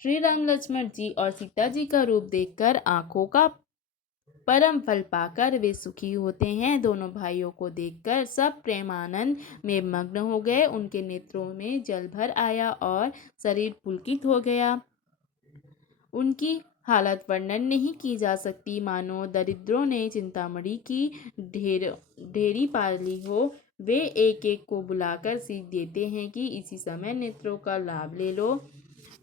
श्री राम लक्ष्मण जी और सीता जी का रूप देखकर आंखों का परम फल पाकर वे सुखी होते हैं। दोनों भाइयों को देखकर सब प्रेमानंद में मग्न हो गए। उनके नेत्रों में जल भर आया और शरीर पुलकित हो गया। उनकी हालत वर्णन नहीं की जा सकती, मानो दरिद्रों ने चिंतामणि की ढेरी पा ली हो। वे एक एक को बुलाकर सीख देते हैं कि इसी समय नेत्रों का लाभ ले लो।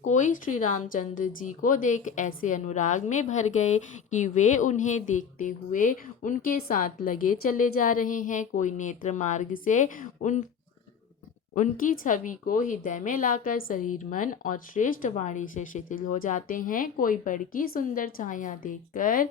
कोई श्री रामचंद्र जी को देख ऐसे अनुराग में भर गए कि वे उन्हें देखते हुए उनके साथ लगे चले जा रहे हैं। कोई नेत्र मार्ग से उनकी छवि को हृदय में लाकर शरीर मन और श्रेष्ठ वाणी से शिथिल हो जाते हैं। कोई पेड़ की सुंदर छाया देखकर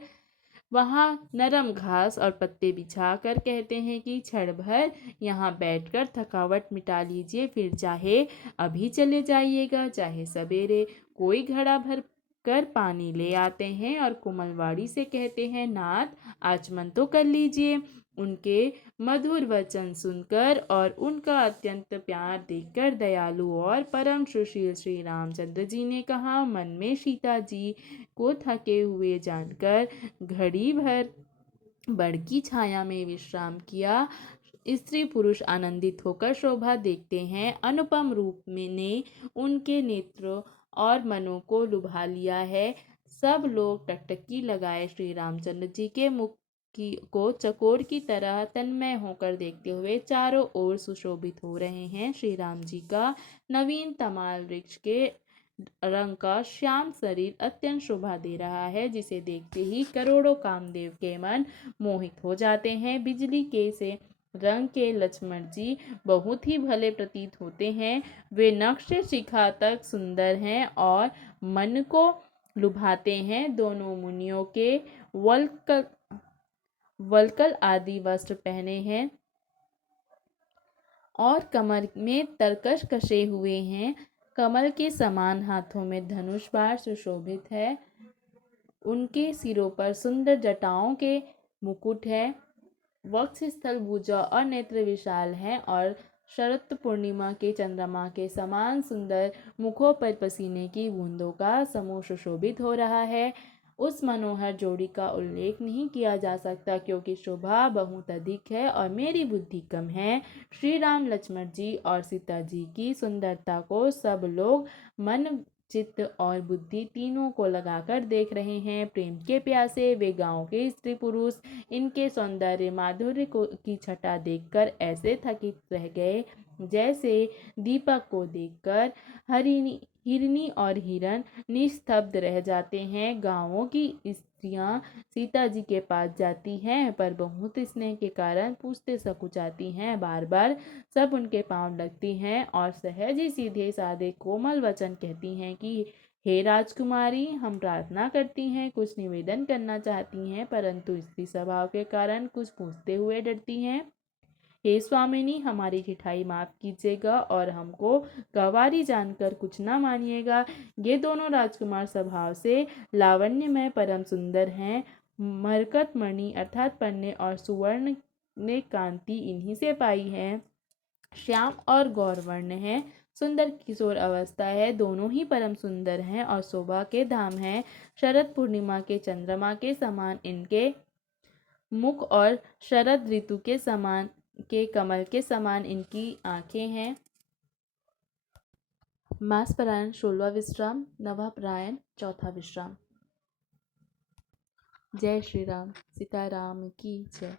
वहाँ नरम घास और पत्ते बिछाकर कहते हैं कि क्षण भर यहाँ बैठकर थकावट मिटा लीजिए, फिर चाहे अभी चले जाइएगा चाहे सवेरे। कोई घड़ा भर कर पानी ले आते हैं और कोमलवाड़ी से कहते हैं, नाथ आचमन तो कर लीजिए। उनके मधुर वचन सुनकर और उनका अत्यंत प्यार देखकर दयालु और परम सुशील श्री रामचंद्र जी ने कहा, मन में सीता जी को थके हुए जानकर घड़ी भर बड़ की छाया में विश्राम किया। स्त्री पुरुष आनंदित होकर शोभा देखते हैं। अनुपम रूप में ने उनके नेत्रों और मनों को लुभा लिया है। सब लोग टकटकी लगाए श्री रामचंद्र जी के मुख को चकोर की तरह तन्मय होकर देखते हुए चारों ओर सुशोभित हो रहे हैं। श्री राम जी का नवीन तमाल वृक्ष के रंग का श्याम शरीर अत्यंत शोभा दे रहा है, जिसे देखते ही करोड़ों कामदेव के मन मोहित हो जाते हैं। बिजली के से रंग के लक्ष्मण जी बहुत ही भले प्रतीत होते हैं। वे नक्श शिखा तक सुंदर हैं और मन को लुभाते हैं। दोनों मुनियों के वल्कल आदि वस्त्र पहने हैं और कमर में तरकश कसे हुए हैं। कमल के समान हाथों में धनुष बाण सुशोभित है। उनके सिरों पर सुंदर जटाओं के मुकुट है। वक्ष स्थल भुजा और नेत्र विशाल हैं और शरद पूर्णिमा के चंद्रमा के समान सुंदर मुखों पर पसीने की बूंदों का समूह सुशोभित हो रहा है। उस मनोहर जोड़ी का उल्लेख नहीं किया जा सकता, क्योंकि शोभा बहुत अधिक है और मेरी बुद्धि कम है। श्री राम लक्ष्मण जी और सीता जी की सुंदरता को सब लोग मन चित्त और बुद्धि तीनों को लगाकर देख रहे हैं। प्रेम के प्यासे वे गांव के स्त्री पुरुष इनके सौंदर्य माधुर्य की छटा देखकर ऐसे थकित रह गए जैसे दीपक को देखकर हिरनी और हिरन निस्तब्ध रह जाते हैं। गांवों की स्त्रियां सीता जी के पास जाती हैं, पर बहुत स्नेह के कारण पूछते सकुचाती हैं। बार बार सब उनके पांव लगती हैं और सहज ही सीधे साधे कोमल वचन कहती हैं कि हे राजकुमारी, हम प्रार्थना करती हैं, कुछ निवेदन करना चाहती हैं, परंतु स्त्री स्वभाव के कारण कुछ पूछते हुए डरती हैं। हे स्वामिनी, हमारी ठिठाई माफ कीजिएगा और हमको गंवारी जानकर कुछ ना मानिएगा। ये दोनों राजकुमार स्वभाव से लावण्यमय परम सुंदर हैं। मरकत मणि अर्थात पन्ने और सुवर्ण ने कांति इन्हीं से पाई है। श्याम और गौरवर्ण है। सुंदर किशोर अवस्था है। दोनों ही परम सुंदर हैं और शोभा के धाम हैं। शरद पूर्णिमा के चंद्रमा के समान इनके मुख और शरद ऋतु के कमल के समान इनकी आंखें हैं। मासपरायण 16वां विश्राम, नवापरायण 4था विश्राम। जय श्री राम। सीताराम की जय।